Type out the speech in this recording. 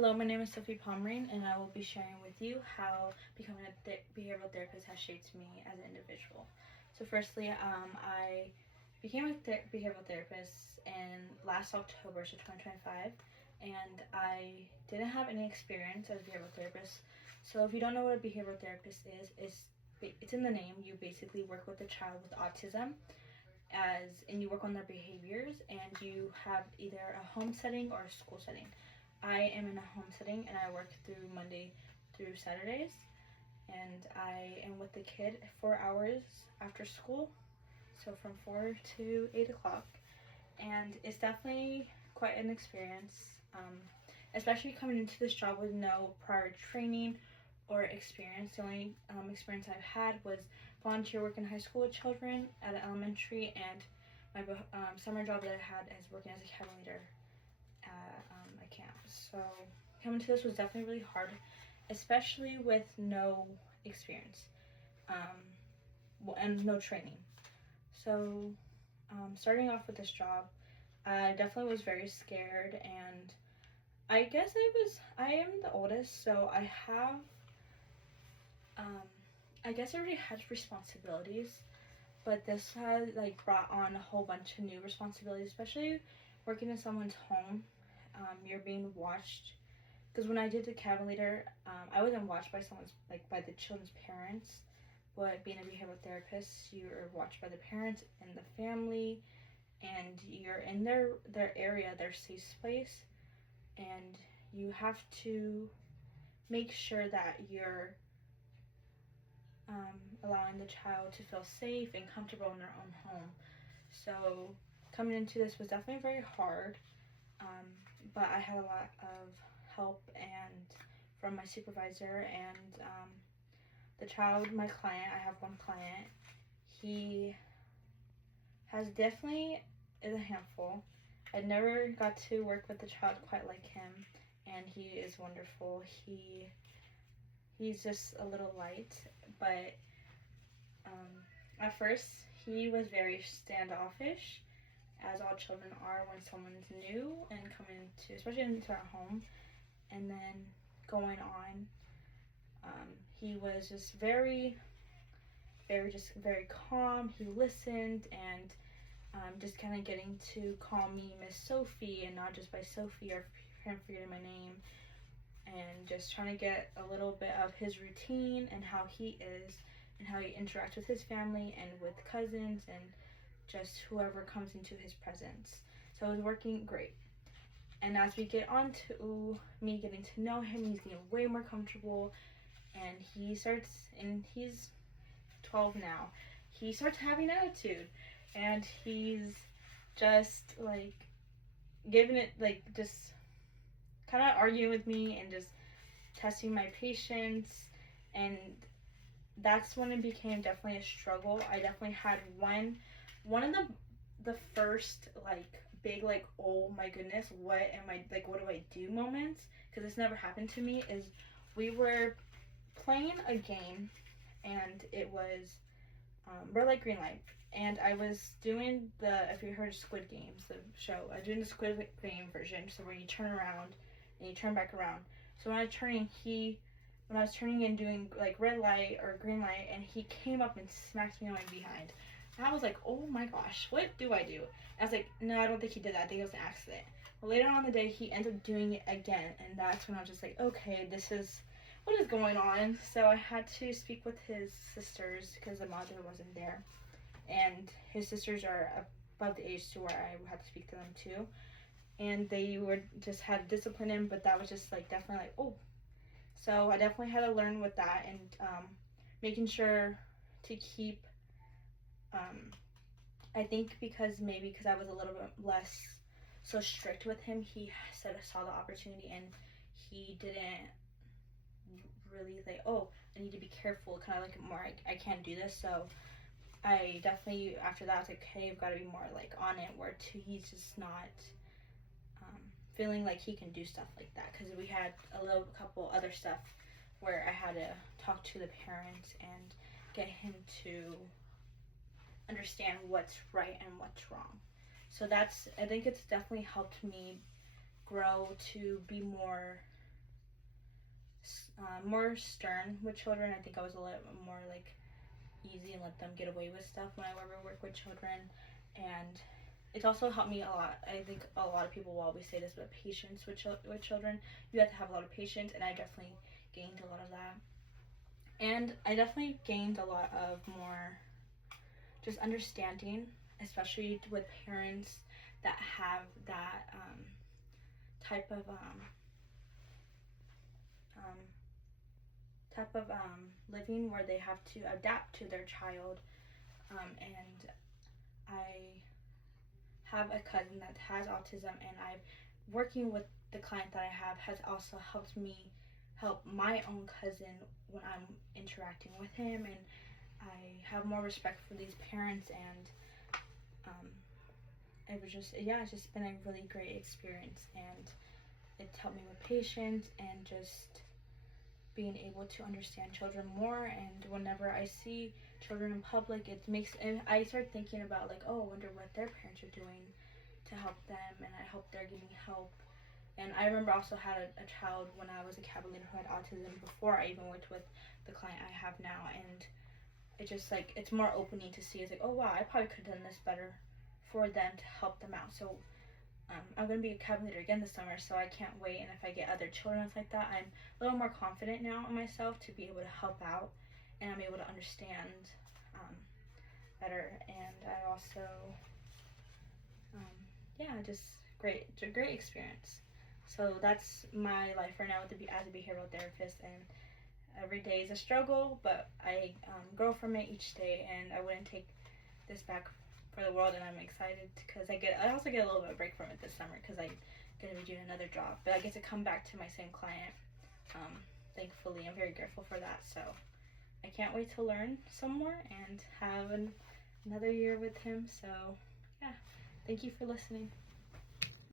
Hello, my name is Sophie Pomerine, and I will be sharing with you how becoming a behavioral therapist has shaped me as an individual. So, firstly, I became a behavioral therapist in last October, so 2025, and I didn't have any experience as a behavioral therapist. So, if you don't know what a behavioral therapist is, it's in the name. You basically work with a child with autism, and you work on their behaviors, and you have either a home setting or a school setting. I am in a home setting and I work through Monday through Saturdays, and I am with the kid 4 hours after school, so from 4 to 8 o'clock. And it's definitely quite an experience, especially coming into this job with no prior training or experience. The only experience I've had was volunteer work in high school with children at an elementary, and my summer job that I had as working as a cabin leader at a camp. So coming to this was definitely really hard, especially with no experience and no training. So starting off with this job, I definitely was very scared, and I am the oldest, so um, I guess I already had responsibilities, but this has like brought on a whole bunch of new responsibilities, especially working in someone's home. You're being watched, because when I did the cabin leader, I wasn't watched by someone's, like, by the children's parents, but being a behavioral therapist, you're watched by the parents and the family, and you're in their area, their safe space, and you have to make sure that you're allowing the child to feel safe and comfortable in their own home. So coming into this was definitely very hard, um, but I had a lot of help and from my supervisor and the child. My client, I have one client. He has definitely is a handful. I never got to work with a child quite like him, and he is wonderful. He's just a little light, but um, at first he was very standoffish, as all children are when someone's new and coming into, especially into our home, and then going on. He was just just very calm. He listened and just kind of getting to call me Miss Sophie and not just by Sophie or him forgetting my name, and just trying to get a little bit of his routine and how he is and how he interacts with his family and with cousins and just whoever comes into his presence. So it was working great. And as we get on to me getting to know him, he's getting way more comfortable, and he's 12 now. He starts having attitude, and he's just like giving it, like, just kind of arguing with me and just testing my patience. And that's when it became definitely a struggle. I definitely had one of the first, like, big, like, oh my goodness, what am I, like, what do I do moments, because this never happened to me, is we were playing a game, and it was red light, green light, and I was doing if you heard Squid Games, the show, I was doing the Squid Game version, so where you turn around and you turn back around. So when I was turning and doing like red light or green light, and he came up and smacked me on my behind. And I was like, oh my gosh, what do I do? I was like, no, I don't think he did that. I think it was an accident. But later on in the day, he ended up doing it again, and that's when I was just like, okay, this is what is going on. So I had to speak with his sisters because the mother wasn't there, and his sisters are above the age to where I had to speak to them too, and they were just had to discipline him, but that was just like definitely like, oh. So I definitely had to learn with that, and making sure to keep I think because I was a little bit less so strict with him, he saw the opportunity, and he didn't really like, oh, I need to be careful, kind of like more, I can't do this. So I definitely, after that, I was like, okay, I've got to be more like on it, where he's just not feeling like he can do stuff like that, because we had a couple other stuff where I had to talk to the parents and get him to understand what's right and what's wrong. So I think it's definitely helped me grow to be more more stern with children. I think I was a little more like easy and let them get away with stuff when I ever work with children. And it's also helped me a lot. I think a lot of people will always say this, but patience with children. You have to have a lot of patience, and I definitely gained a lot of that. And I definitely gained a lot of more just understanding, especially with parents that have that type of living where they have to adapt to their child. And I have a cousin that has autism, and I'm working with the client that I have has also helped me help my own cousin when I'm interacting with him, and I have more respect for these parents, and it was just, yeah, it's just been a really great experience, and it's helped me with patience and just being able to understand children more. And whenever I see children in public, and I start thinking about like, oh, I wonder what their parents are doing to help them, and I hope they're getting help. And I remember also had a child when I was a cab leader who had autism before I even worked with the client I have now, and it just like, it's more opening to see. It's like, oh wow, I probably could have done this better for them to help them out. So I'm going to be a cab leader again this summer, so I can't wait. And if I get other children like that, I'm a little more confident now in myself to be able to help out, and I'm able to understand better. And I also, yeah, just it's a great experience. So that's my life right now as a behavioral therapist, and every day is a struggle, but I grow from it each day, and I wouldn't take this back for the world. And I'm excited because I also get a little bit of a break from it this summer because I'm going to be doing another job, but I get to come back to my same client. Thankfully, I'm very grateful for that. So I can't wait to learn some more and have another year with him. So yeah, thank you for listening.